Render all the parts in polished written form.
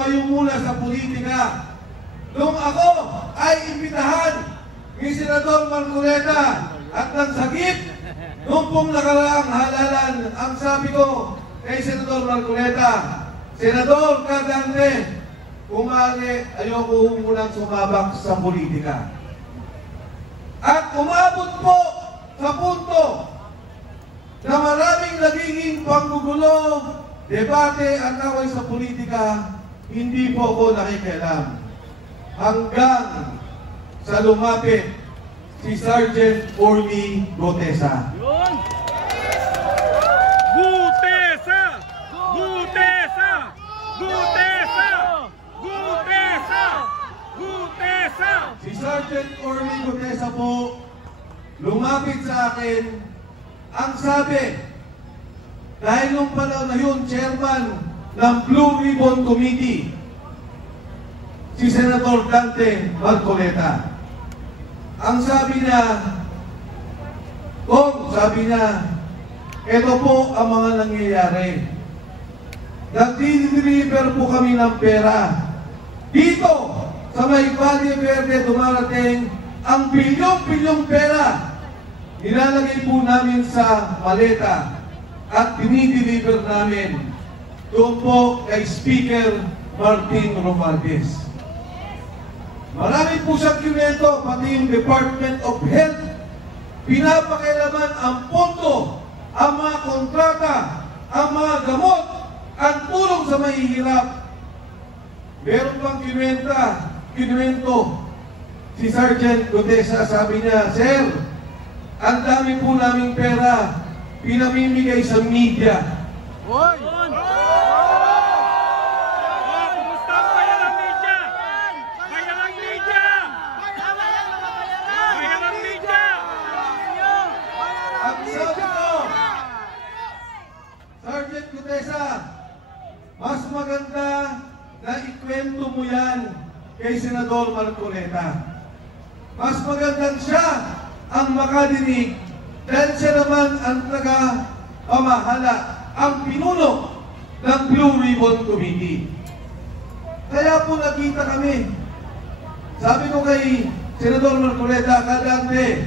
lumayo muna sa politika. Nung ako ay imbitahan ni Senador Marcoleta at nang sagip, nung pong nakaraang halalan, ang sabi ko kay Senador Marcoleta, Senador Cardante, kumali, ayoko munang sumabak sa politika. At umabot po sa punto na maraming nagiging panggugulo, debate at away sa politika, hindi po ako nakikialam. Hanggang sa lumapit si Sergeant Orly Gutesa. Gutesa! Gutesa! Gutesa! Gutesa! Gutesa! Si Sergeant Orly Gutesa po, lumapit sa akin, ang sabi, dahil nung panahon na yun, chairman ng Blue Ribbon Committee, si Senator Dante Marcoleta. Ang sabi niya, sabi niya, ito po ang mga nangyayari. Nag-deliver po kami ng pera. Dito, sa may Valle Verde, dumarating ang bilyong-bilyong pera. Nilalagay po namin sa maleta at dinideliver namin doon po kay Speaker Martin Romualdez. Marami po siyang kwento, pati yung Department of Health. Pinapakialaman ang pondo, ang mga kontrata, ang mga gamot, ang tulong sa mahihirap. Meron pang kinuwento si Sergeant Gutesa, sabi niya, Sir, ang dami po naming pera, pinamimigay sa media. Hoy! Kumusta ang bayan ng media? Bayan ng media! Bayan ng media! Ang sabi ko, Sergeant Gutesa, mas maganda na ikwento mo yan kay Senador Marcoleta. Mas magandang siya ang makadinig dahil siya naman ang taga-pamahala, ang pinuno ng Blue Ribbon Committee. Kaya po nakita kami. Sabi ko kay Senador Marcoleta, Cardante,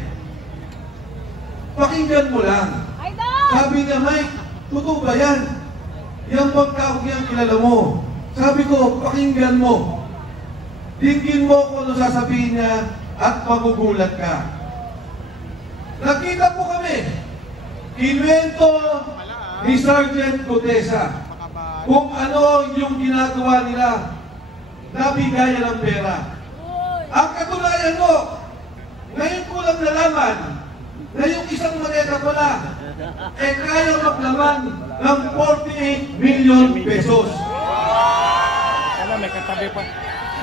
pakinggan mo lang. Sabi niya, Mike, totoo ba yan? Yang pagkaong yan kilala mo. Sabi ko, pakinggan mo. Tingin mo kung ano sasabihin niya at magugulat ka. Nakita po kami, kinuwento ni Sergeant Gutesa kung ano yung ginagawa nila na bigayan ng pera. Ang katunayan ko, ngayon ko lang nalaman na yung isang maleta pala kaya maglaman ng 48 million pesos. Alam,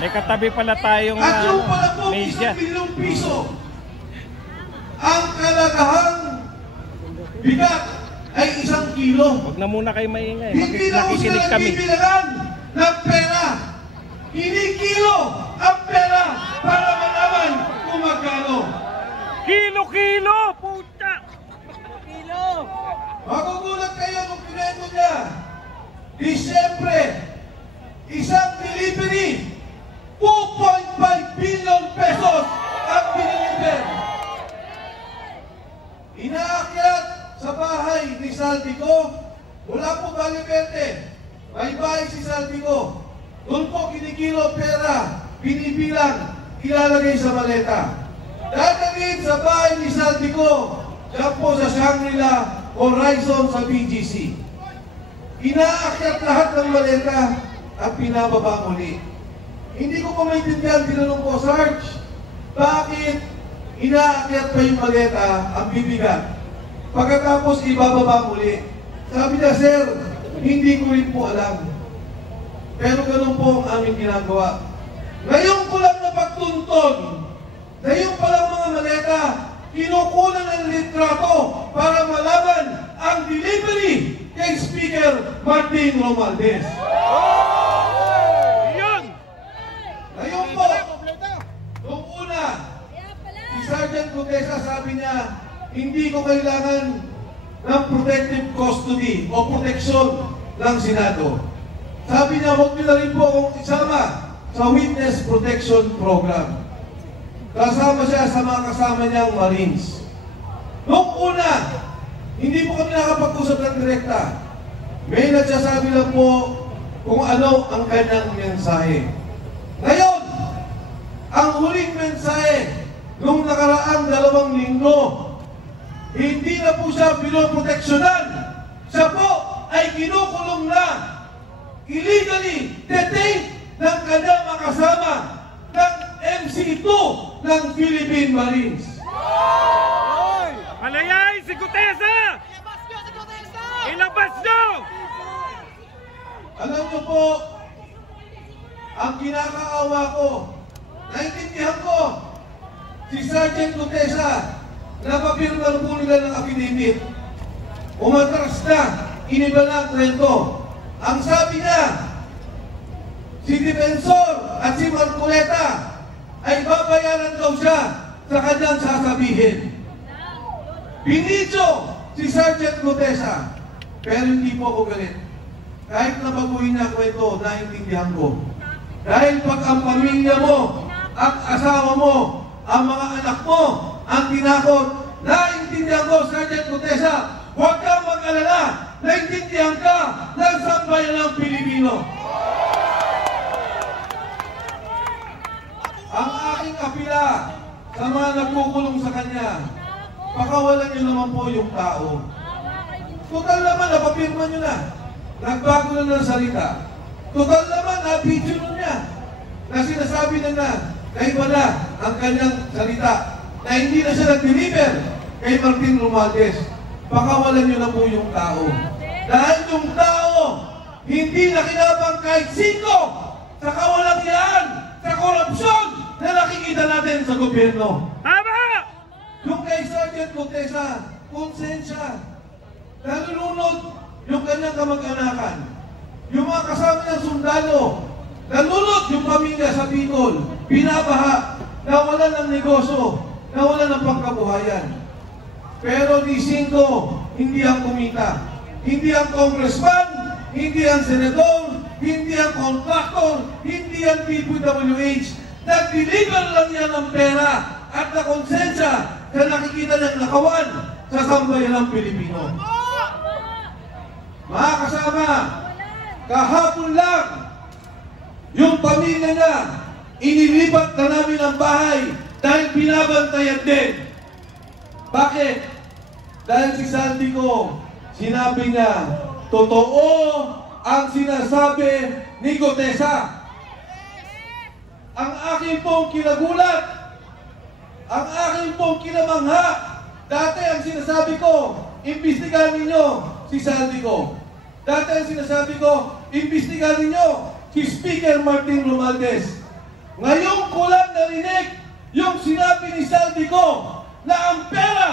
may katabi pala tayong at yung pala po, media. 1 bilyong piso ang kalagahang bigat ay 1 kilo. Huwag na muna kayo maingay. Hindi na po sila Nakikinig kami. nagbibilangan ng pera. Kilo ang pera para malaman kung magkano. Kilo! Puta! Kilo! Magugulat kayo kung pinento niya. Disyembre, isang delivery, 2.5 billion pesos ang piniliver. Inaakyat sa bahay ni Saldico, wala po Valle Verde. May bahay si Saldico. Doon po kinikilo pera, binibilang, ilalagay sa maleta. Dadalhin sa bahay ni Saldico, dyan po sa Shangri-La Horizon sa BGC. Inaakyat lahat ng maleta at pinababa muli. Hindi ko pa maintindihan, tinanong ko, Sarge, bakit inaakyat pa yung maleta ang bibigat? Pagkatapos ibababa muli. Sabi niya, Sir, hindi ko rin po alam. Pero ganun po ang aming ginagawa. Ngayon ko lang napagtuntun na yung palang mga maleta, kinukunan ng litrato para malaman ang delivery kay Speaker Martin Romualdez. Yan! Ngayon po, nung una, si Sergeant Gutesa sabi niya, hindi ko kailangan ng protective custody o proteksyon ng Senado. Sabi niya, huwag niyo na rin po akong isama sa Witness Protection Program. Kasama siya sa mga kasama niyang Marines. Noong una, hindi po kami nakapag-usap ng direkta. May nagsasabi lang po kung ano ang kanyang mensahe. Ngayon, ang huling mensahe nung nakaraang 2 linggo, hindi na po siya pinoproteksyonan. Siya po ay kinukulong na, illegally detained ng kanyang makasama ng MC2 ng Philippine Marines. Malayay si Gutesa! Ilabas nyo! Alam niyo po, ang kinakaawa ko, naintindihan ko, si Sergeant Gutesa, napapirma po nila ng affidavit. Umatras na, iniba na ang kwento. Ang sabi niya, si Defensor at si Marcoleta ay babayaran daw siya sa kanyang sasabihin. Binidyo si Sergeant Gutesa, pero hindi po ako galit. Kahit na baguhin niya kwento, naintindihan ko. Dahil pag ang pamilya mo, ang asawa mo, ang mga anak mo, ang tinakot, naintindihan ko, Sergeant Gutesa, huwag kang mag-alala, naintindihan ka ng sambayan ng Pilipino. Ang aking apila sa mga nagkukulong sa kanya, pakawalan niyo naman po yung tao. Total naman, napapirma niyo na. Nagbago na ng salita. Total naman, na-video niya. Na sinasabi na kaiba na ang kanyang salita. Na hindi na siya nag-deliver kay Martin Romualdez. Pakawalan niyo na po yung tao. Dahil yung tao, hindi na kinabang kahit sino sa kawalang-yaan, sa korupsyon na nakikita natin sa gobyerno. Tama! Yung kay Sergeant Gutesa, konsensya. Nalulunod yung kanyang kamag-anakan. Yung mga kasama ng sundalo, nalulunod yung pamilya sa Bicol, binabaha, nawalan ng negosyo, nawalan ng pangkabuhayan. Pero ni Cinco, hindi ang kumita. Hindi ang congressman, hindi ang senador, hindi ang contractor, hindi ang DPWH. Nag-deliver lang yan ng pera at na konsensya na nakikita ng nakawan sa sambayan ng Pilipino. Mga kasama, kahapon lang, yung pamilya na, inilipat na namin ang bahay dahil binabantayan din. Bakit? Dahil si Saldico, sinabi niya, totoo ang sinasabi ni Gutesa. Ang aking pong kinagulat, ang aking pong kinamangha, dati ang sinasabi ko, imbestigahan ninyo si Saldico. Dati ang sinasabi ko, imbestigahan ninyo si Speaker Martin Romualdez. Ngayong ko lang narinig yung sinabi ni Saldico na ang pera,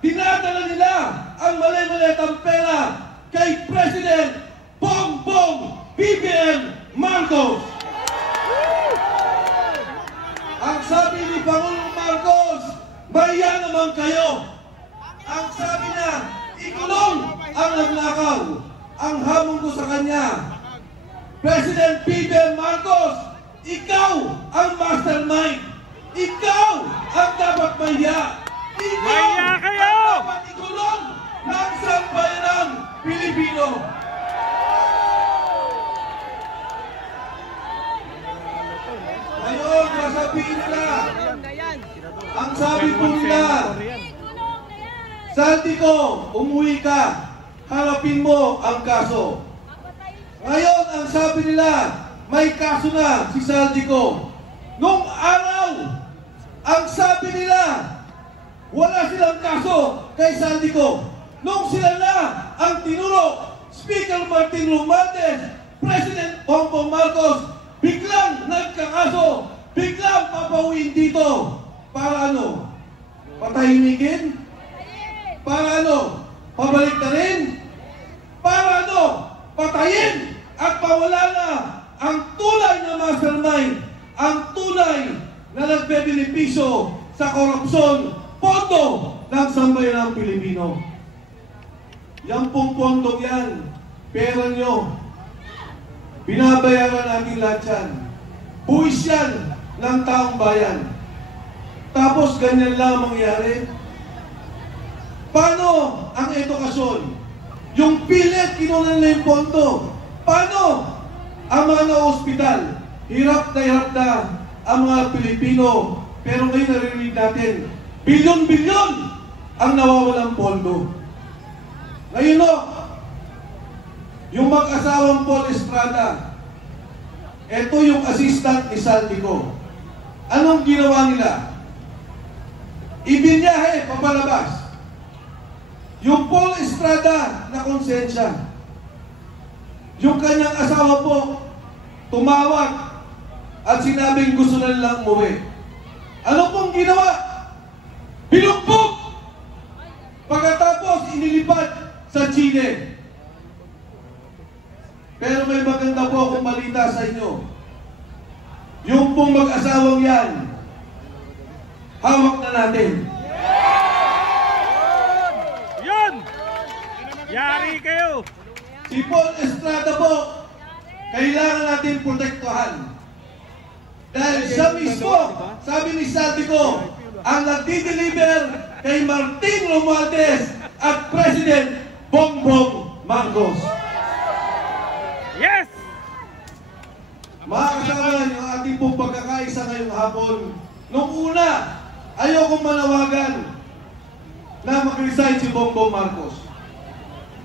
dinadala nila ang mali-malitang pera kay President Bongbong BBM Marcos. Ang sabi ni Pangulong Marcos, maya naman kayo. Ang sabi niya, ikulong ang nagnakaw. Ang hamon ko sa kanya, President BBM Marcos, ikaw ang mastermind. Ikaw ang dapat mahiya. Ikaw Mahiya kayo! ang dapat ikulong ng sambayanang Pilipino. Ngayon, sasabihin nila, ang sabi po nila, Saldico, umuwi ka, harapin mo ang kaso. Ngayon, ang sabi nila, may kaso na si Saldico. Nung araw, ang sabi nila, wala silang kaso kay Saldico. Nung sila na ang tinuro, Speaker Martin Romualdez, President Bongbong Marcos, biglang nagkakaso, biglang papauwiin dito. Para ano? Patahimikin? Para ano? Pabalik na rin? Para ano? Patayin at pawala na ang tunay na mastermind, ang tunay na nagbebenepisyo sa korupsyon, pondo ng sambayanang Pilipino. Yan pong pondong yan, pera nyo. Binabayaran natin lahat yan. Buwis yan ng taong bayan. Tapos ganyan lang mangyari. Paano ang edukasyon? Yung PhilHealth, kinunan na yung pondo. Paano ang mga ospital? Hirap na ang mga Pilipino. Pero ngayon narinig natin, bilyon-bilyon ang nawawalang pondo. Ngayon no, yung mag-asawang Paul Estrada, ito yung assistant ni Saldico. Anong ginawa nila? Ibinyahe, papalabas. Yung Paul Estrada na konsensya. Yung kanyang asawa po, tumawag at sinabing gusto na nilang umuwi. Ano pong ginawa? Binugbog! Pagkatapos, inilipad sa Chile. Pero may maganda po akong balita sa inyo. Yung pong mag-asawang yan, hawak na natin. Yun! Yari kayo! Si Paul Estrada po, kailangan natin protektuhan. Dahil siya mismo, sabi ni Saldico, ang nagdi-deliver kay Martin Romualdez at President Bongbong Marcos. Yes! Mga kasama, yung ating pong pagkakaisa ngayong hapon, nung una, ayokong manawagan na mag-resign si Bongbong Marcos.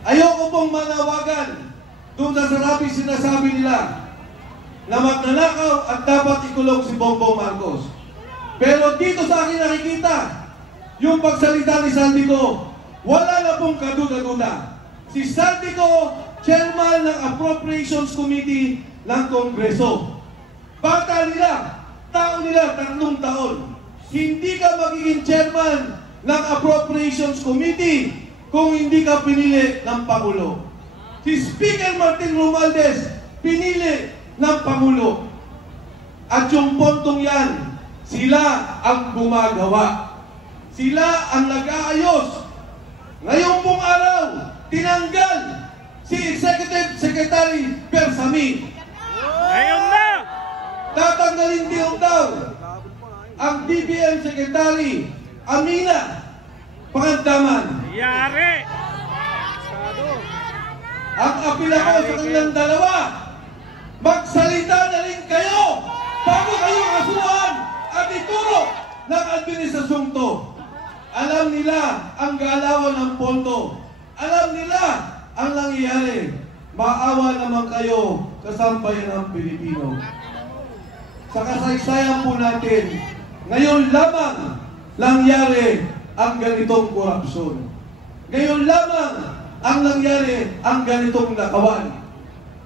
Ayoko pong manawagan doon sa saraping sinasabi nila na magnanakaw at dapat ikulong si Bongbong Marcos. Pero dito sa akin nakikita, yung pagsalita ni Saldico, wala na pong kaduda-duda. Si Saldico, chairman ng Appropriations Committee ng Kongreso. Bata nila, tao nila, 3 taon. Hindi ka magiging chairman ng Appropriations Committee kung hindi ka pinili ng Pangulo. Si Speaker Martin Romualdez, pinili ng Pangulo. At yung pontong yan, sila ang gumagawa. Sila ang nag-aayos. Ngayong pong araw, tinanggal si Executive Secretary Bersami. Ngayon na! Tatanggalin din daw ang DBM Secretary Amina Pangandaman. Yari! Ang apila ko sa kanilang dalawa, magsalita na rin kayo bago kayo kasuhan at ituro ng administrasyong to. Alam nila ang galawan ng pondo. Alam nila ang nangyayari. Maawa naman kayo sa sambayan ng Pilipino. Sa kasaysayan po natin, ngayon lamang nangyari ang ganitong korupsyon. Ngayon lamang ang nangyari ang ganitong nakawan.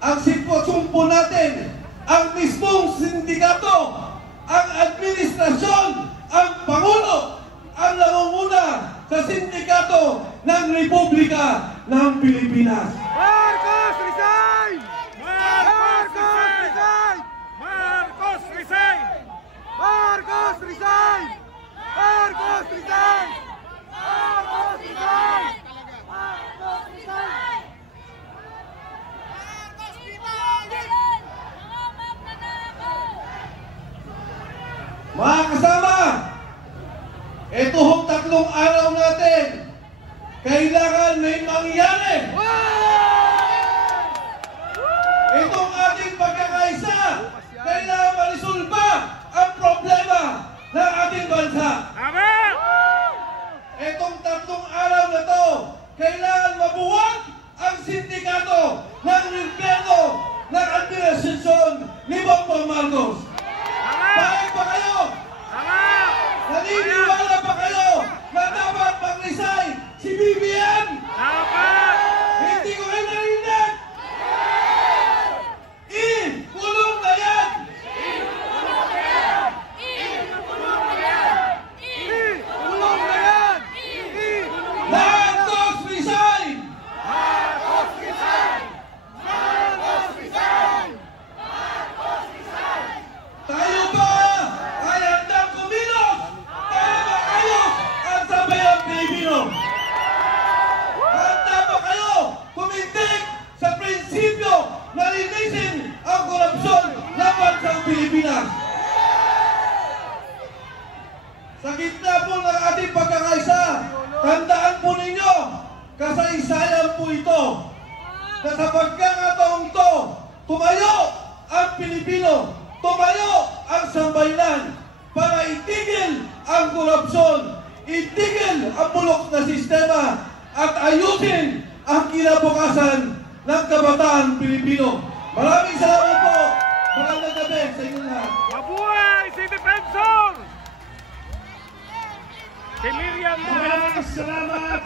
Ang sitwasyon po natin, ang mismong sindikato, ang administrasyon, ang Pangulo, ang nangunguna sa sindikato ng Republika ng Pilipinas. Marcos resign! Marcos resign! Marcos resign! Marcos resign! Marcos resign! Marcos resign! Marcos resign! Mga kasama, ito hong 3 araw natin, kailangan may mangyari. Itong ating pagkakaisa, kailangan marisolba ang problema ng ating bansa. Tama! Itong 3 araw na to, kailangan mabuwag ang sindikato ng gobyerno ng administrasyon ni Bongbong Marcos. Bakit ba kayo? Tama! Naniniwala ba kayo na dapat mag-resign si BBM? Tama! Hindi ko na sa pagkakataong ito, tumayo ang Pilipino, tumayo ang sambayanan para itigil ang korupsyon, itigil ang bulok na sistema at ayusin ang kinabukasan ng kabataan Pilipino. Maraming salamat po. Magandang gabi sa inyo lahat. Mabuhay si Defensor! Si Miriam Maraming salamat.